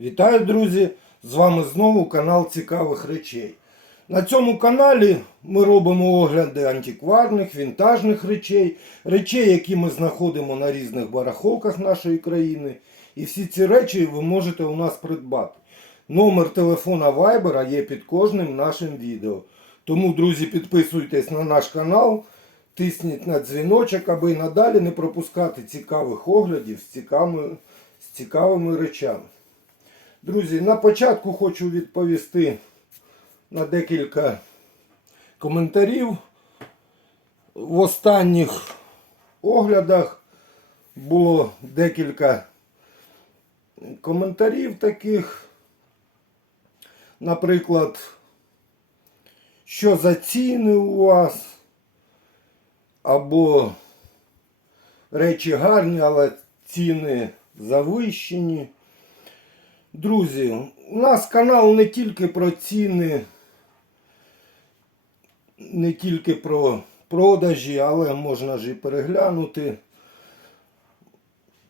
Вітаю, друзі! З вами знову канал Цікавих речей. На цьому каналі ми робимо огляди антикварних, вінтажних речей, речей, які ми знаходимо на різних барахолках нашої країни. І всі ці речі ви можете у нас придбати. Номер телефона Viber є під кожним нашим відео. Тому, друзі, підписуйтесь на наш канал, тисніть на дзвіночок, аби й надалі не пропускати цікавих оглядів з цікавими, з цікавими речами. Друзі, на початку хочу відповісти на декілька коментарів. В останніх оглядах було декілька коментарів таких. Наприклад, що за ціни у вас, або речі гарні, але ціни завищені. Друзі, у нас канал не тільки про ціни, не тільки про продажі, але можна ж і переглянути,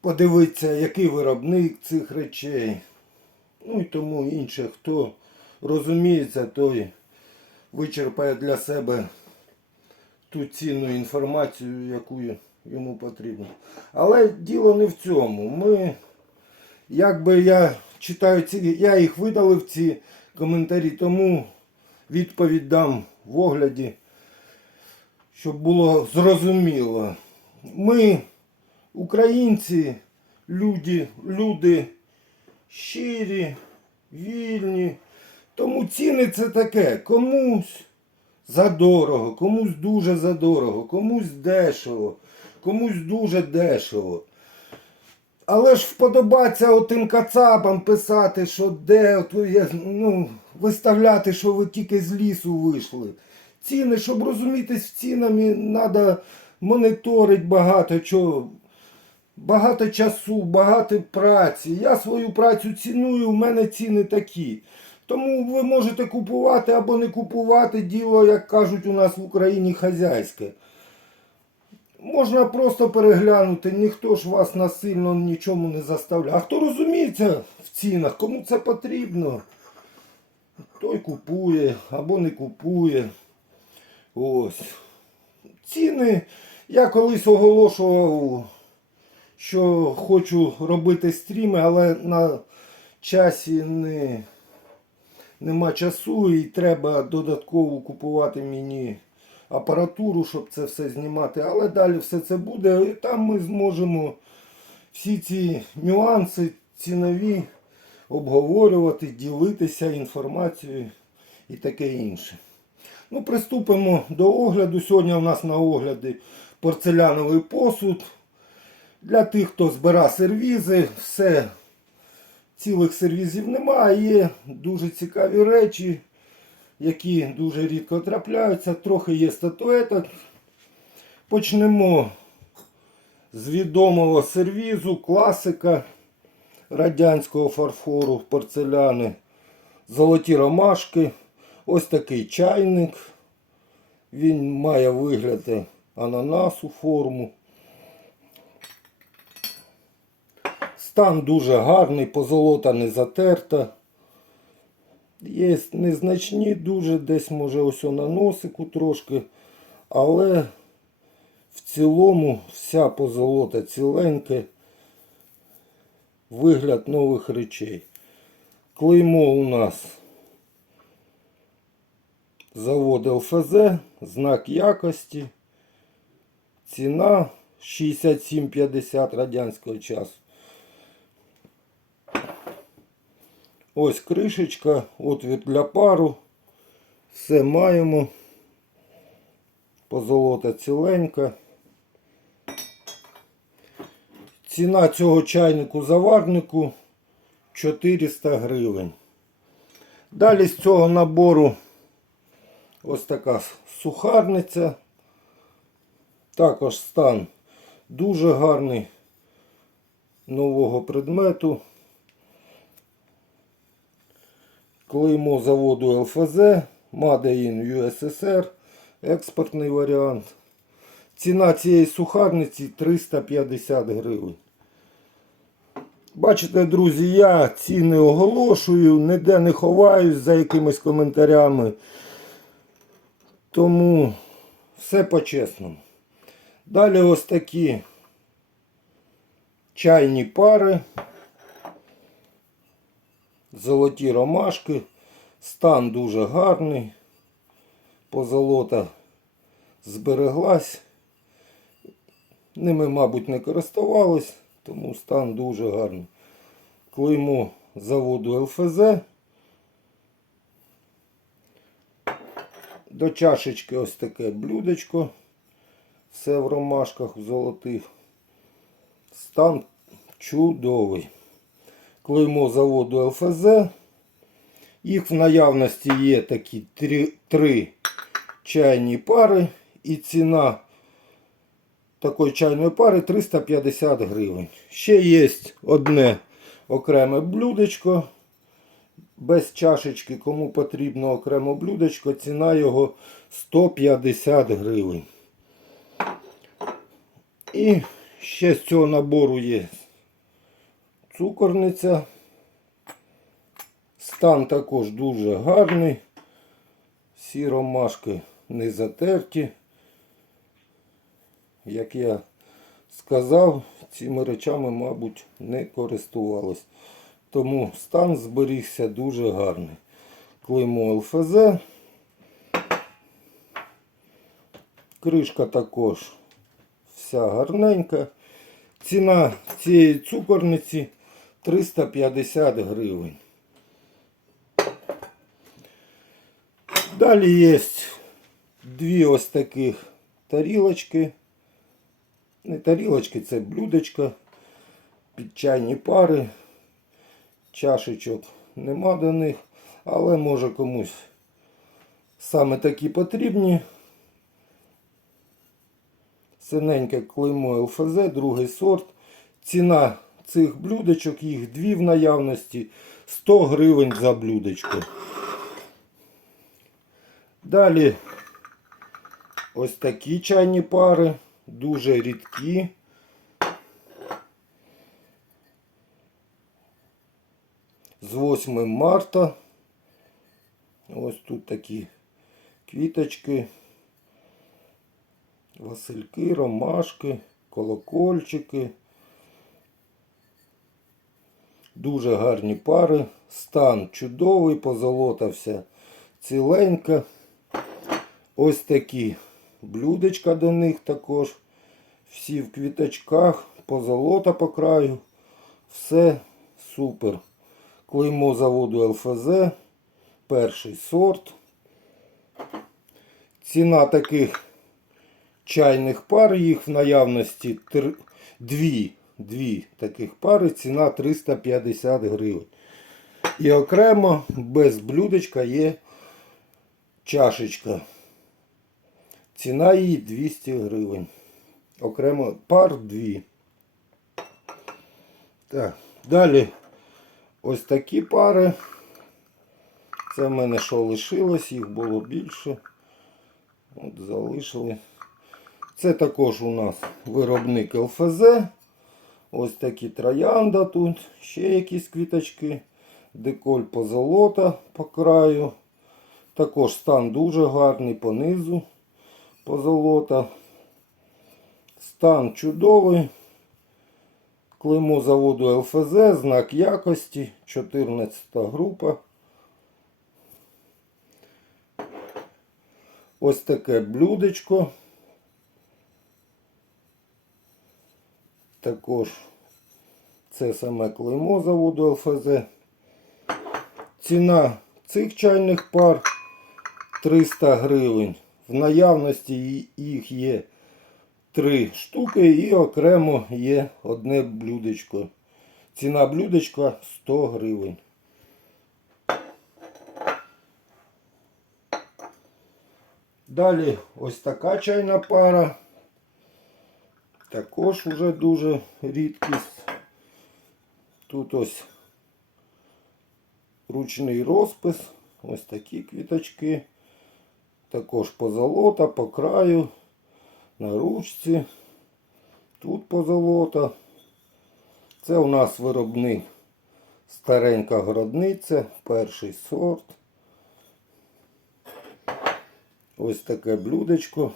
подивитися, який виробник цих речей. Ну і тому інше, хто розуміється, той вичерпає для себе ту цінну інформацію, яку йому потрібно. Але діло не в цьому. Ми, якби я читаю ці, я їх видалив ці коментарі, тому відповідь дам в огляді, щоб було зрозуміло. Ми, українці, люди, люди щирі, вільні. Тому ціни це таке. Комусь задорого, комусь дуже задорого, комусь дешево, комусь дуже дешево. Але ж вподобаться отим кацапам писати, що де, от ну, виставляти, що ви тільки з лісу вийшли. Ціни, щоб розумітись в цінами, треба моніторити багато чого. Багато часу, багато праці. Я свою працю ціную, у мене ціни такі. Тому ви можете купувати або не купувати діло, як кажуть у нас в Україні, хазяйське. Можна просто переглянути, ніхто ж вас насильно нічому не заставляє. А хто розуміється в цінах, кому це потрібно, той купує або не купує. Ось. Ціни я колись оголошував, що хочу робити стріми, але на часі не, нема часу і треба додатково купувати мені апаратуру, щоб це все знімати. Але далі все це буде. І там ми зможемо всі ці нюанси цінові обговорювати, ділитися інформацією і таке інше. Ну, приступимо до огляду. Сьогодні у нас на огляді порцеляновий посуд. Для тих, хто збира сервізи, все, цілих сервізів немає. Є дуже цікаві речі, які дуже рідко трапляються. Трохи є статуеток. Почнемо з відомого сервізу, класика радянського фарфору, порцеляни, золоті ромашки. Ось такий чайник. Він має вигляд ананасу форму. Стан дуже гарний, позолота не затерта. Є незначні дуже, десь може ось на носику трошки. Але в цілому вся позолота ціленька. Вигляд нових речей. Клеймо у нас завод ЛФЗ, знак якості. Ціна 67,50 радянського часу. Ось кришечка, отвір для пару. Все маємо. Позолота ціленька. Ціна цього чайнику заварнику 400 гривень. Далі з цього набору ось така сухарниця. Також стан дуже гарний нового предмету. Клеймо заводу ЛФЗ, in USSR, експортний варіант. Ціна цієї сухарниці 350 гривень. Бачите, друзі, я ціни оголошую, ніде не ховаюсь за якимись коментарями. Тому все по-чесному. Далі ось такі чайні пари. Золоті ромашки. Стан дуже гарний. Позолота збереглась. Ними, мабуть, не користувались, тому стан дуже гарний. Клеймо заводу ЛФЗ. До чашечки ось таке блюдечко. Все в ромашках в золотих. Стан чудовий. Клеймо заводу ЛФЗ. Їх в наявності є такі три, три чайні пари. І ціна такої чайної пари 350 гривень. Ще є одне окреме блюдечко. Без чашечки, кому потрібно окремо блюдечко, ціна його 150 гривень. І ще з цього набору є цукорниця. Стан також дуже гарний. Всі ромашки не затерті. Як я сказав, цими речами, мабуть, не користувались. Тому стан зберігся дуже гарний. Клеймо ЛФЗ. Кришка також вся гарненька. Ціна цієї цукорниці 350 гривень. Далі є дві ось таких тарілочки. Не тарілочки, це блюдечко під чайні пари. Чашечок нема до них, але може комусь саме такі потрібні. Синеньке клеймо ЛФЗ, другий сорт. Ціна цих блюдечок, їх дві в наявності, 100 гривень за блюдечко. Далі ось такі чайні пари, дуже рідкі. З 8 марта. Ось тут такі квіточки, васильки, ромашки, колокольчики. Дуже гарні пари. Стан чудовий, позолотався ціленька. Ось такі блюдечка до них також. Всі в квіточках, позолота по краю. Все супер. Клеймо заводу ЛФЗ. Перший сорт. Ціна таких чайних пар, їх в наявності дві, дві таких пари, ціна 350 гривень. І окремо без блюдечка є чашечка. Ціна її 200 гривень. Окремо пар дві. Так, далі ось такі пари. Це в мене що лишилось, їх було більше. От залишили. Це також у нас виробник ЛФЗ. Ось такі троянда тут, ще якісь квіточки. Деколь позолота по краю. Також стан дуже гарний понизу позолота. Стан чудовий. Клеймо заводу ЛФЗ, знак якості, 14 група. Ось таке блюдечко. Також це саме клеймо заводу ЛФЗ. Ціна цих чайних пар 300 гривень. В наявності їх є три штуки і окремо є одне блюдечко. Ціна блюдечка 100 гривень. Далі ось така чайна пара. Також вже дуже рідкість. Тут ось ручний розпис, ось такі квіточки. Також позолота по краю, на ручці. Тут позолота. Це у нас виробник старенька городниця, перший сорт. Ось таке блюдечко.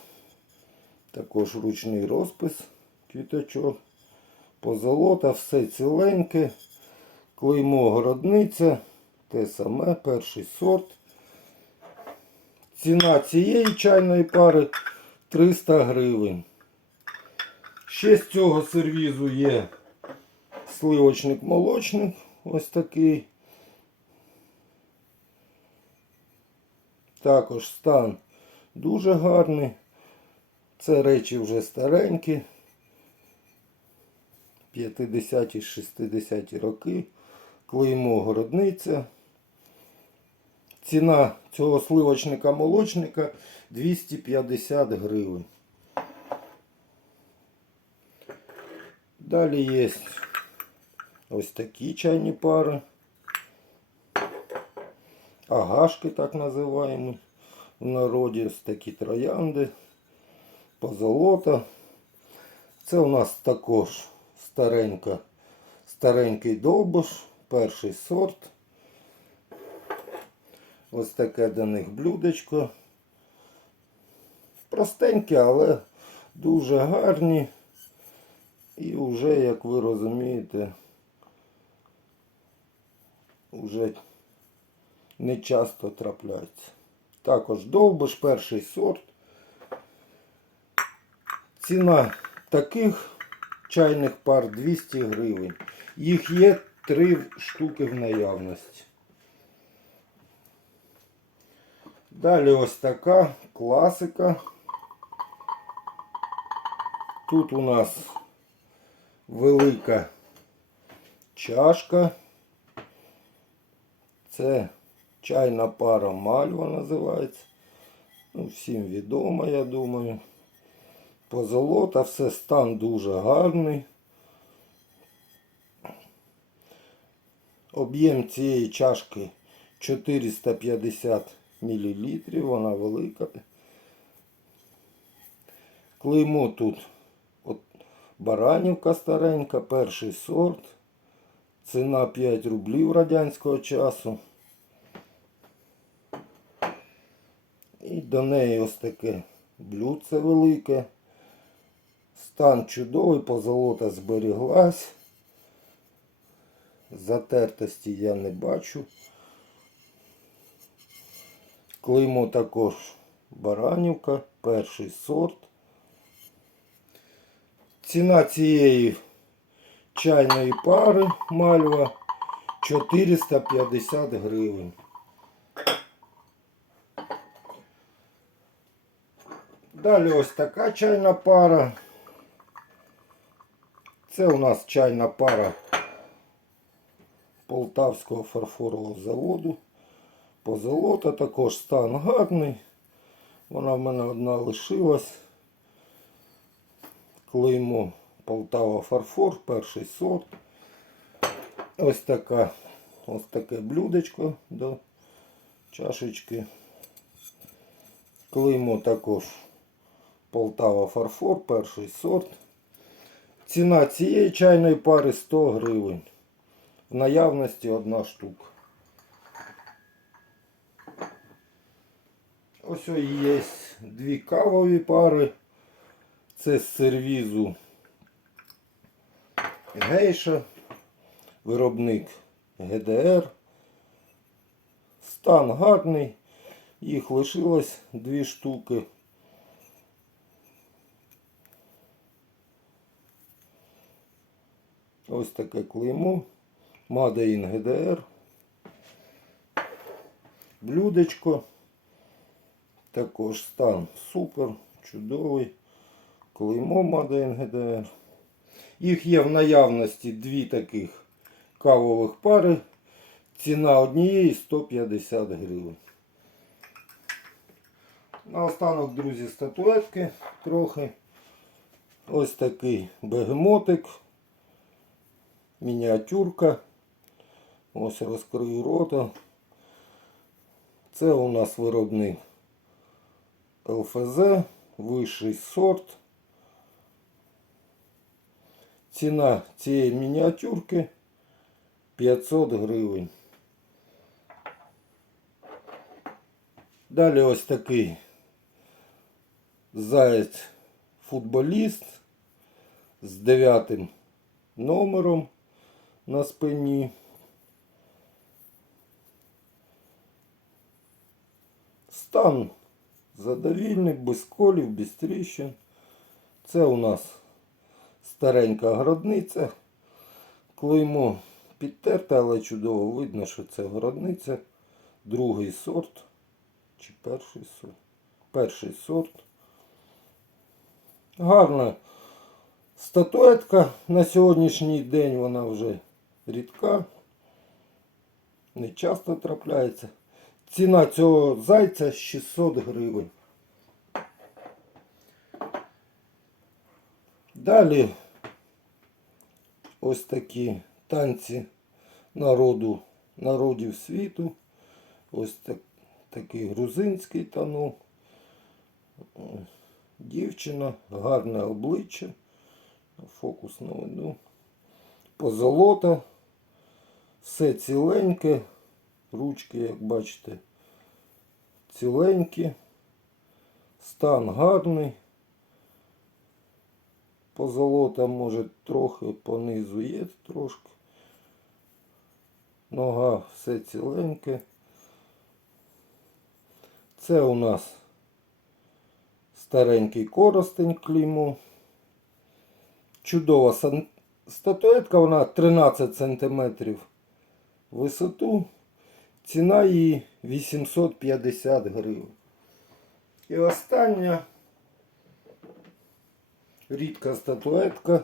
Також ручний розпис квіточок. Позолота, все ціленьке. Клеймо городниця. Те саме, перший сорт. Ціна цієї чайної пари 300 гривень. Ще з цього сервізу є сливочник-молочник. Ось такий. Також стан дуже гарний. Це речі вже старенькі. 50-ті, 60-ті роки. Клеймо городниця. Ціна цього сливочника-молочника 250 гривень. Далі є ось такі чайні пари. Агашки так називаємо в народі. Ось такі троянди. Позолота. Це у нас також старенька, старенький довбуш, перший сорт. Ось таке до них блюдечко. Простенькі, але дуже гарні. І вже, як ви розумієте, вже не часто трапляються. Також довбиш, перший сорт. Ціна таких чайних пар 200 гривень. Їх є три штуки в наявності. Далі ось така класика. Тут у нас велика чашка. Це чайна пара мальва називається. Ну, всім відомо, я думаю. Позолота, все стан дуже гарний. Об'єм цієї чашки 450 мл, вона велика. Клеймо тут от Баранівка старенька, перший сорт. Ціна 5 рублів радянського часу. І до неї ось таке блюдце велике. Стан чудовий, позолота зберіглась. Затертості я не бачу. Клеймо також Баранівка, перший сорт. Ціна цієї чайної пари мальва 450 гривень. Далі ось така чайна пара. Це у нас чайна пара Полтавського фарфорового заводу. Позолота також стан гарний. Вона в мене одна лишилась. Клеймо Полтава фарфор, перший сорт. Ось така, ось таке блюдечко до чашечки. Клеймо також Полтава фарфор, перший сорт. Ціна цієї чайної пари 100 гривень. В наявності одна штука. Ось є дві кавові пари. Це з сервізу гейша, виробник ГДР. Стан гарний. Їх лишилось дві штуки. Ось таке клеймо. Made in GDR. Блюдечко. Також стан супер, чудовий. Клеймо Made in GDR. Їх є в наявності дві таких кавових пари. Ціна однієї 150 гривень. Наостанок, друзі, статуетки трохи. Ось такий бегемотик. Мініатюрка. Ось розкрию рота. Це у нас виробник ЛФЗ, вищий сорт. Ціна цієї мініатюрки 500 гривень. Далі ось такий заєць футболіст з дев'ятим номером на спині. Стан задовільний, без колів, без тріщин. Це у нас старенька городниця. Клеймо підтерте, але чудово видно, що це городниця. Другий сорт. Чи перший сорт? Перший сорт. Гарна статуетка на сьогоднішній день вона вже рідка. Не часто трапляється. Ціна цього зайця 600 гривень. Далі ось такі танці народу, народів світу. Ось так, такий грузинський танок. Дівчина, гарне обличчя. Фокус наведу. Позолота. Все ціленьке. Ручки, як бачите, ціленькі. Стан гарний. Позолота може трохи понизу є трошки. Нога все ціленьке. Це у нас старенький коростень клеймо. Чудова статуетка, вона 13 см висоту. Ціна її 850 гривень. І остання рідка статуетка.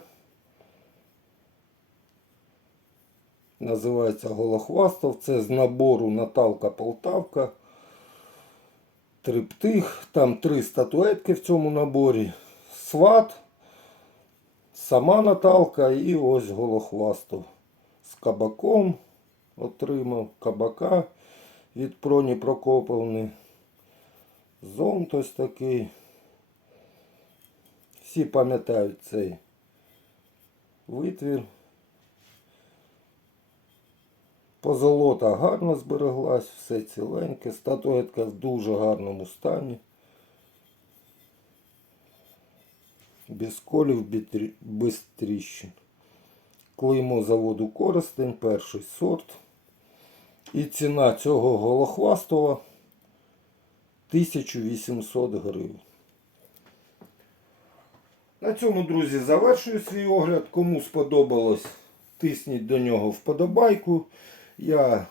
Називається Голохвастов. Це з набору Наталка Полтавка. Триптих. Там три статуетки в цьому наборі. Сват, сама Наталка і ось Голохвастов. З кабаком отримав кабака від Проні Прокоповни. Зонт ось такий. Всі пам'ятають цей витвір. Позолота гарно збереглась, все ціленьке. Статуетка в дуже гарному стані. Без колів, без тріщин. Клеймо заводу Коростень, перший сорт. І ціна цього голохвастова 1800 гривень. На цьому, друзі, завершую свій огляд. Кому сподобалось, тисніть до нього вподобайку. Я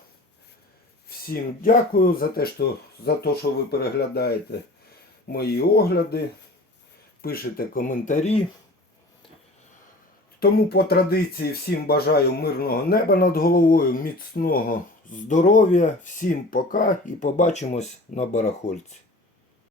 всім дякую за те, що, за те, що ви переглядаєте мої огляди, пишете коментарі. Тому по традиції всім бажаю мирного неба над головою, міцного здоров'я, всім пока і побачимось на барахольці.